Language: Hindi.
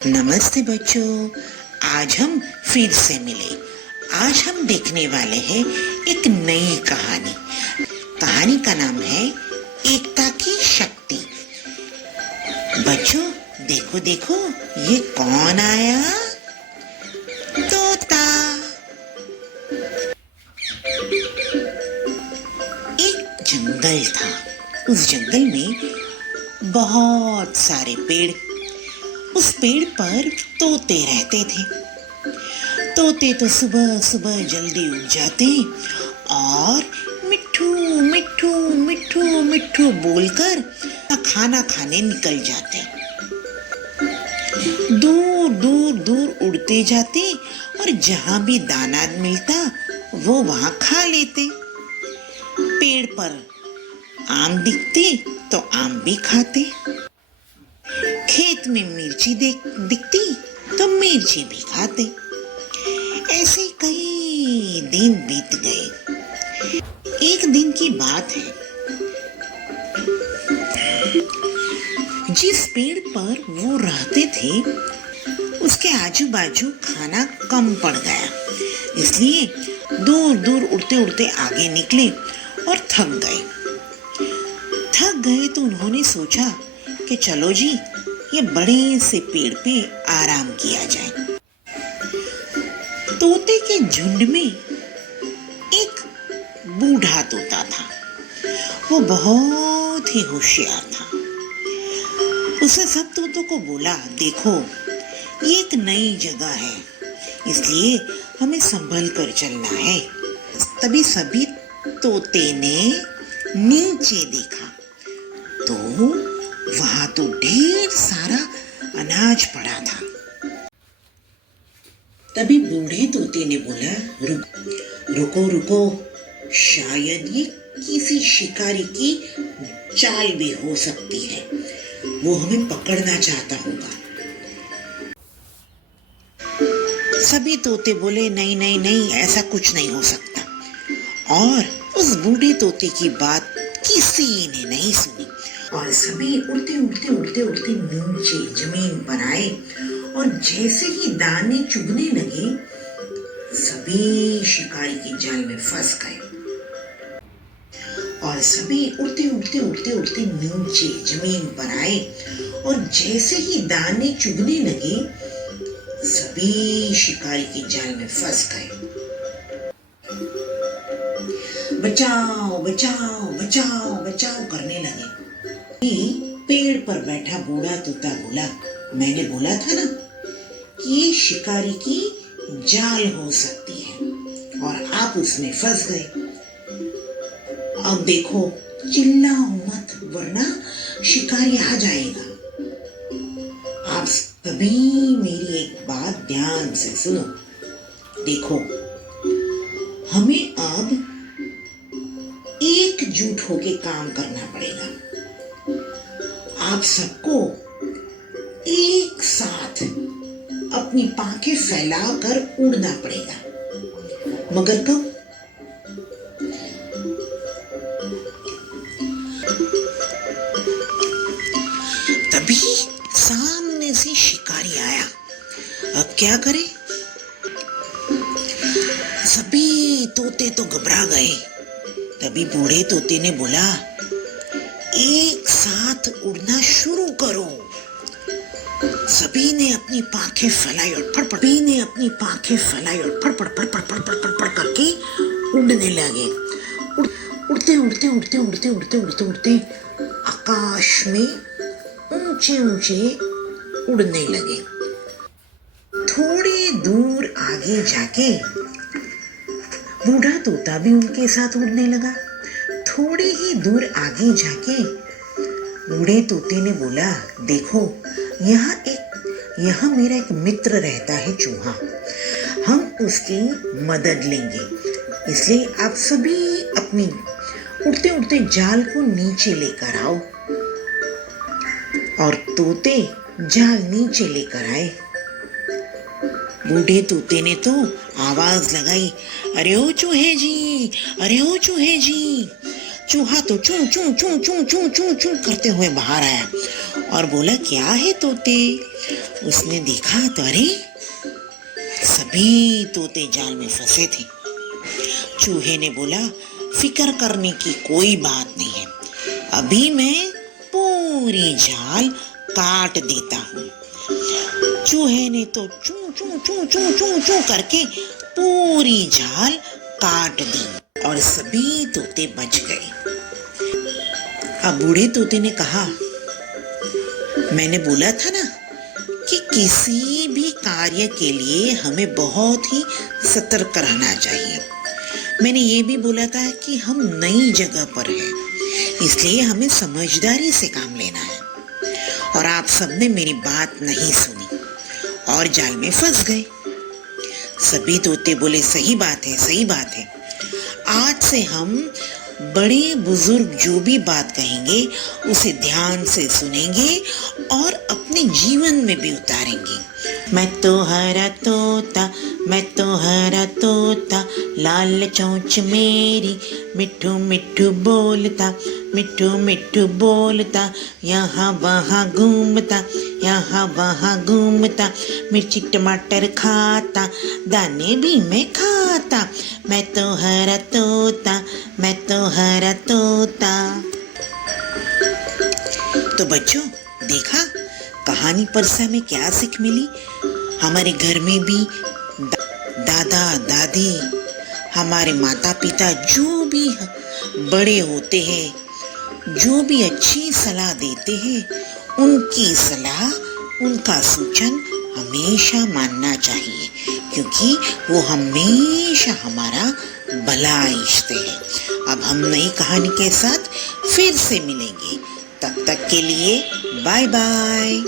नमस्ते बच्चों, आज हम फिर से मिले। आज हम देखने वाले हैं एक नई कहानी। कहानी का नाम है एकता की शक्ति। बच्चों देखो देखो, ये कौन आया? तोता। एक जंगल था। उस जंगल में बहुत सारे पेड़। उस पेड़ पर तोते रहते थे। तोते तो सुबह सुबह जल्दी उठ जाते और मिट्ठू मिट्ठू मिट्ठू मिट्ठू बोलकर खाना खाने निकल जाते। दूर दूर दूर उड़ते जाते और जहां भी दाना मिलता वो वहां खा लेते। पेड़ पर आम दिखते तो आम भी खाते। खेत में मिर्ची दिखती तो मिर्ची भी खाते। ऐसे कई दिन बीत गए। एक दिन की बात है, जिस पेड़ पर वो रहते थे उसके आजू बाजू खाना कम पड़ गया। इसलिए दूर दूर उड़ते उड़ते आगे निकले और थक गए तो उन्होंने सोचा कि चलो जी, ये बड़े से पेड़ पे आराम किया जाए। तोते के झुंड में एक बूढ़ा तोता था। वो बहुत ही होशियार था। उसने सब तोतों को बोला, देखो ये एक नई जगह है, इसलिए हमें संभल कर चलना है। तभी सभी तोते ने नीचे देखा तो वहां तो ढेर सारा अनाज पड़ा था। तभी बूढ़े तोते ने बोला, रुको रुको, शायद ये किसी शिकारी की चाल भी हो सकती है। वो हमें पकड़ना चाहता होगा। सभी तोते बोले, नहीं नहीं नहीं, ऐसा कुछ नहीं हो सकता। और उस बूढ़े तोते की बात किसी ने नहीं सुनी और सभी उड़ते उड़ते उड़ते उड़ते नीचे जमीन पर आए और जैसे ही दाने चुभने लगे सभी शिकारी की जाल में फंस गए। और सभी उड़ते उड़ते उड़ते उड़ते नीचे जमीन पर आए और जैसे ही दाने चुभने लगे सभी शिकारी की जाल में फंस गए। बचाओ बचाओ बचाओ बचाओ करने लगे। पेड़ पर बैठा बूढ़ा तोता बोला, मैंने बोला था ना कि ये शिकारी की जाल हो सकती है और आप उसमें फंस गए। अब देखो, चिल्लाओ मत वरना शिकारी आ जाएगा। आप सभी मेरी एक बात ध्यान से सुनो। देखो, हमें अब एकजुट होके काम करना पड़ेगा। आप सबको एक साथ अपनी पांखें फैलाकर उड़ना पड़ेगा। मगर कब? तभी सामने से शिकारी आया। अब क्या करें? सभी तोते तो घबरा गए। तभी बूढ़े तोते ने बोला, एक साथ उड़ना शुरू करो। सभी ने अपनी पांखें फैलाई और फड़फड़ करके उड़ने लगे। उड़ते उड़ते उड़ते उड़ते उड़ते उड़ते उड़ते आकाश में ऊंचे ऊंचे उड़ने लगे। थोड़ी दूर आगे जाके बूढ़ा तोता भी उनके साथ उड़ने लगा। थोड़ी ही दूर आगे जाके बूढ़े तोते ने बोला, देखो यहाँ मेरा एक मित्र रहता है चूहा, हम उसकी मदद लेंगे। इसलिए आप सभी अपनी उड़ते उड़ते जाल को नीचे लेकर आओ। और तोते जाल नीचे लेकर आए। बूढ़े तोते ने तो आवाज लगाई, अरे ओ चूहे जी, अरे ओ चूहे जी। चूहा तो चूं चूं चूं चूं चूं चूं चूं करते हुए बाहर आया और बोला, क्या है तोते? उसने देखा तो अरे सभी तोते जाल में फंसे थे। चूहे ने बोला, फिक्र करने की कोई बात नहीं है, अभी मैं पूरी जाल काट देता हूँ। चूहे ने तो चूं चूं चूं चूं चूं चूं करके पूरी जाल काट दी और सभी तोते बच गए। अब बूढ़े तोते ने कहा, मैंने बोला था ना कि किसी भी कार्य के लिए हमें बहुत ही सतर्क रहना चाहिए। मैंने ये भी बोला था कि हम नई जगह पर हैं, इसलिए हमें समझदारी से काम लेना है। और आप सबने मेरी बात नहीं सुनी और जाल में फंस गए। सभी तोते बोले, सही बात है, सही बात है। आज से हम बड़े बुजुर्ग जो भी बात कहेंगे उसे ध्यान से सुनेंगे और अपने जीवन में भी उतारेंगे। मैं तो हरा तोता, मैं तो हरा तोता, लाल चोंच मेरी, मिठू मिठू बोलता, मिठू मिठू बोलता, यहाँ वहाँ घूमता, यहाँ वहाँ घूमता, मिर्ची टमाटर खाता, दाने भी मैं खाता, मैं तो हरा तोता, मैं तो हरा तोता। तो बच्चों, देखा कहानी पर से हमें क्या सीख मिली? हमारे घर में भी दादा दादी, हमारे माता पिता जो भी बड़े होते हैं, जो भी अच्छी सलाह देते हैं, उनकी सलाह, उनका सूचन हमेशा मानना चाहिए, क्योंकि वो हमेशा हमारा भला इच्छते हैं। अब हम नई कहानी के साथ फिर से मिलेंगे, तब तक के लिए बाय बाय।